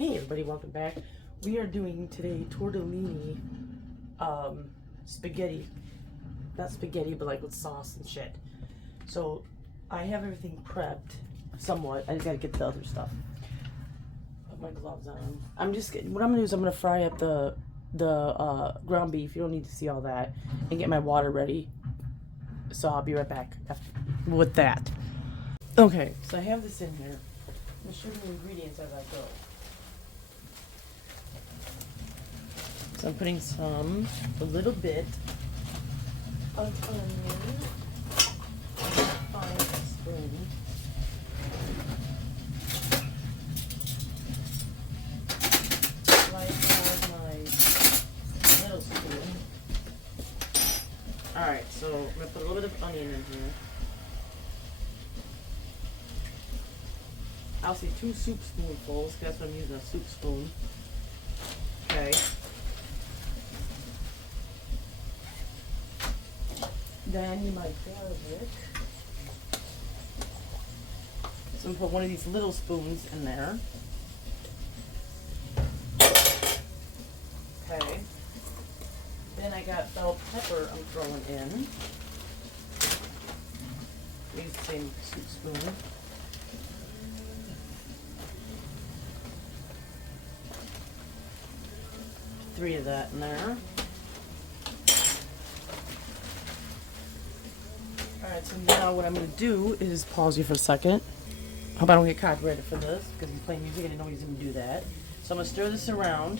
Hey everybody, welcome back. We are doing today tortellini spaghetti. Not spaghetti, but like with sauce and shit. So I have everything prepped somewhat. I just gotta get the other stuff. Put my gloves on. What I'm gonna do is I'm gonna fry up the ground beef. You don't need to see all that. And get my water ready. So I'll be right back with that. Okay, so I have this in here. I'm gonna show you the ingredients as I go. So I'm putting a little bit of onion, fine spoon, like my little spoon. Alright, so I'm going to put a little bit of onion in here. I'll say 2 soup spoonfuls, because that's what I'm using, a soup spoon. Okay. Then my garlic. So I'm gonna put one of these little spoons in there. Okay. Then I got bell pepper I'm throwing in. Use the same soup spoon. Three of that in there. Alright, so now what I'm going to do is pause you for a second. Hope I don't get copyrighted for this, because he's playing music and I know he's going to do that. So I'm going to stir this around.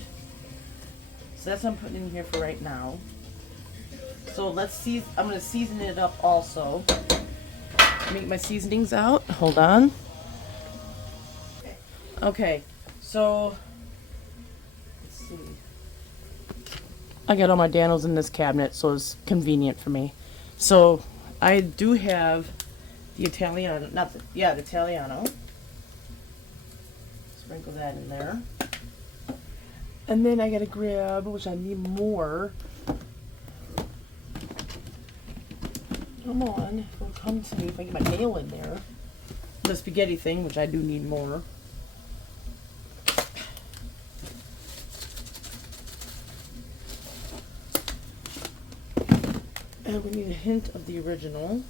So that's what I'm putting in here for right now. So I'm going to season it up also. Make my seasonings out. Hold on. Okay, so let's see. I got all my Danos in this cabinet, so it's convenient for me. So I do have the Italiano, the Italiano. Sprinkle that in there. And then I gotta grab, which I need more. Come on, it'll come to me if I get my nail in there. The spaghetti thing, which I do need more. And we need a hint of the original.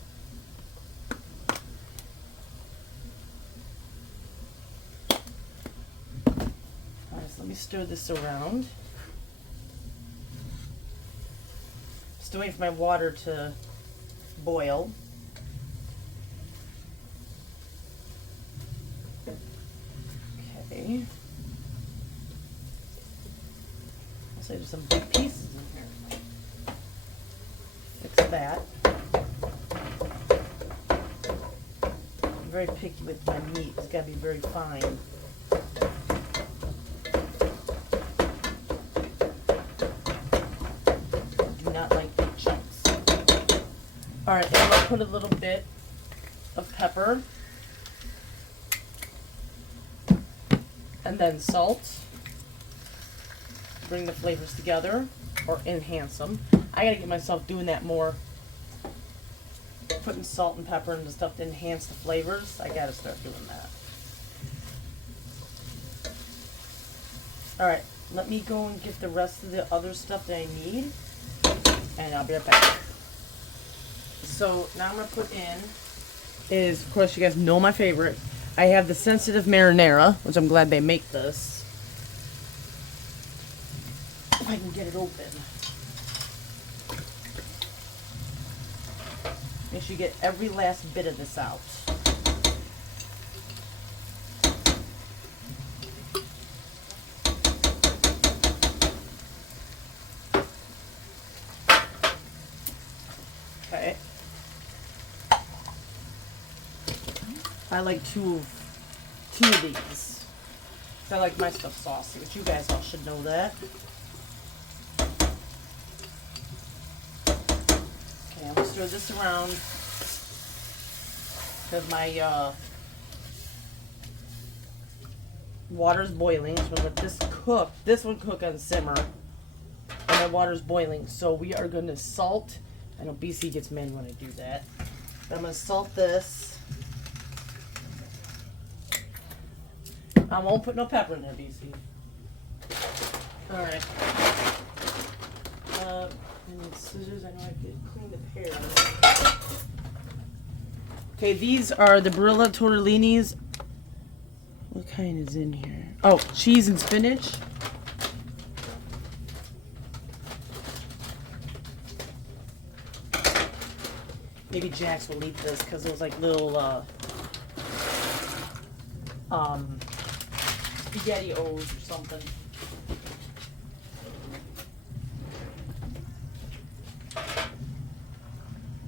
Alright, so let me stir this around. Still waiting for my water to boil. Okay. I'll say there's some big pieces in here. Fix that. I'm very picky with my meat. It's got to be very fine. I do not like big chunks. Alright, and I'm going to put a little bit of pepper. And then salt. Bring the flavors together or enhance them. I gotta get myself doing that more. Putting salt and pepper into stuff to enhance the flavors. I gotta start doing that. Alright, let me go and get the rest of the other stuff that I need. And I'll be right back. So now I'm gonna put in is, of course, you guys know my favorite. I have the sensitive marinara, which I'm glad they make this. If I can get it open. Make sure you get every last bit of this out. Okay. I like two of these. I like my stuff saucy, which you guys all should know that. Okay, I'm gonna stir this around because my water's boiling. So I'm gonna let this cook. This one cook on simmer, and my water's boiling. So we are gonna salt. I know BC gets mad when I do that. But I'm gonna salt this. I won't put no pepper in there, BC. Alright. And scissors, I know I could clean the pear. Okay, these are the Barilla tortellinis. What kind is in here? Oh, cheese and spinach. Maybe Jax will eat this because it was like little spaghetti O's or something.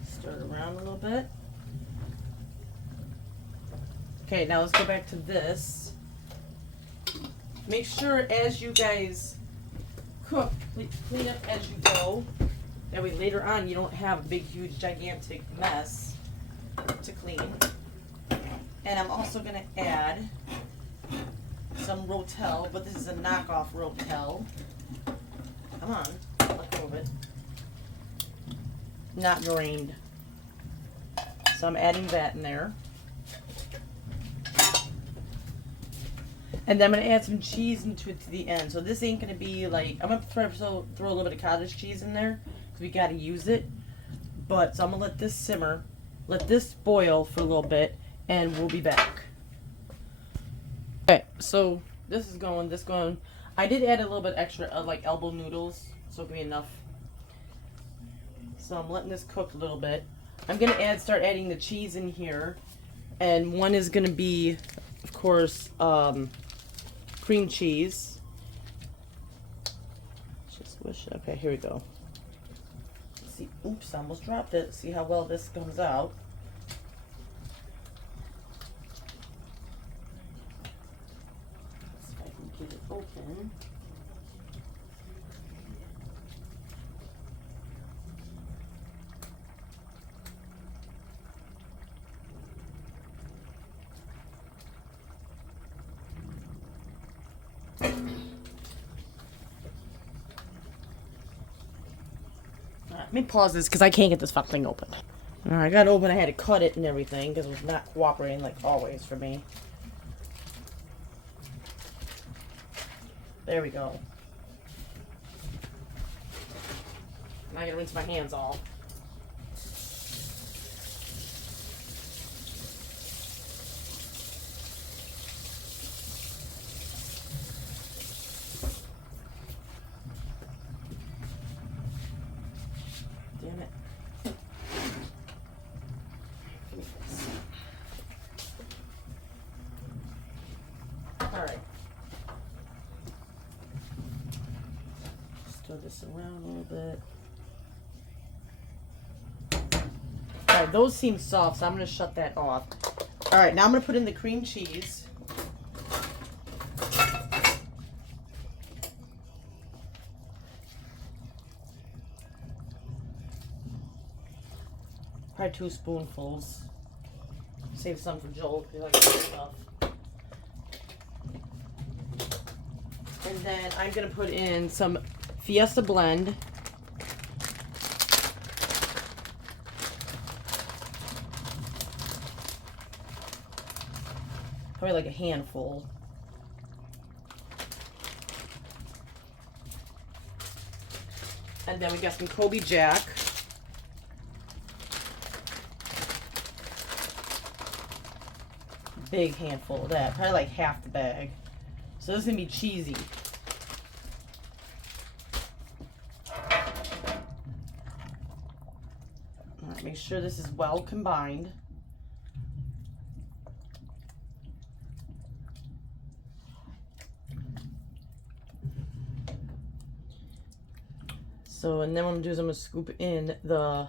Stir it around a little bit. Okay, now let's go back to this. Make sure as you guys cook, clean up as you go. That way later on you don't have a big, huge, gigantic mess to clean. And I'm also going to add some Rotel, but this is a knockoff Rotel. Come on, let go of it. Not grained. So I'm adding that in there. And then I'm going to add some cheese into it to the end. So this ain't going to be like, I'm going to throw a little bit of cottage cheese in there. Because we got to use it. But, so I'm going to let this simmer. Let this boil for a little bit. And we'll be back. Okay, so this is going, this going. I did add a little bit extra of like elbow noodles. So it'll be enough. So I'm letting this cook a little bit. I'm going to start adding the cheese in here. And one is going to be, of course, cream cheese. Just wish. Okay, here we go. Let's see, oops, I almost dropped it. See how well this comes out. Let's see if I can get it open. Let me pause this because I can't get this fucking thing open. Alright, I got it open. I had to cut it and everything because it was not cooperating like always for me. There we go. Now I gotta rinse my hands off. Damn it. Alright. Stir this around a little bit. Alright, those seem soft, so I'm going to shut that off. Alright, now I'm going to put in the cream cheese. Probably 2 spoonfuls. Save some for Joel because he likes that stuff. And then I'm going to put in some Fiesta blend. Probably like a handful. And then we got some Kobe Jack. Big handful of that. Probably like half the bag. So this is going to be cheesy. Alright, make sure this is well combined. So, and then what I'm going to do is I'm going to scoop in the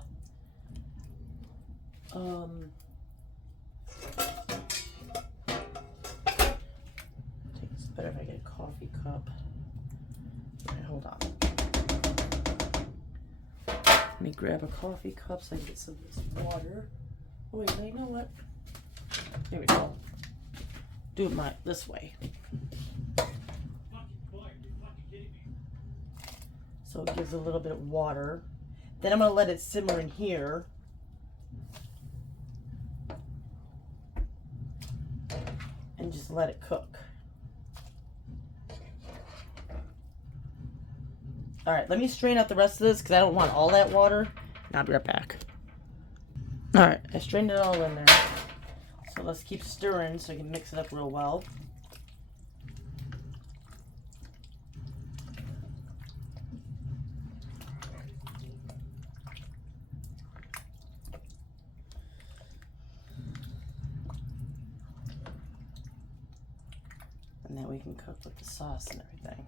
it's better if I get a coffee cup. Alright, hold on. Let me grab a coffee cup so I can get some of this water. Oh wait, you know what? Here we go. Do it this way. So it gives a little bit of water. Then I'm going to let it simmer in here. And just let it cook. All right, let me strain out the rest of this because I don't want all that water. And I'll be right back. All right, I strained it all in there. So let's keep stirring so I can mix it up real well. And then we can cook with the sauce and everything.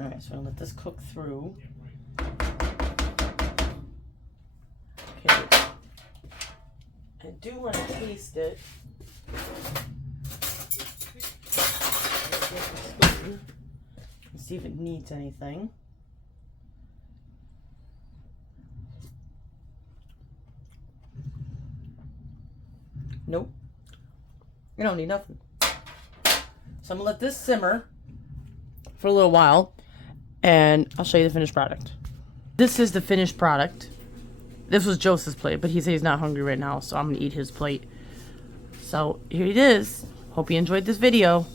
Alright, so I'm gonna let this cook through. Okay. I do want to taste it. And see if it needs anything. Nope. You don't need nothing. So I'm gonna let this simmer for a little while, and I'll show you the finished product. This is the finished product. This was Joseph's plate, but he said he's not hungry right now, so I'm gonna eat his plate. So here it is. Hope you enjoyed this video.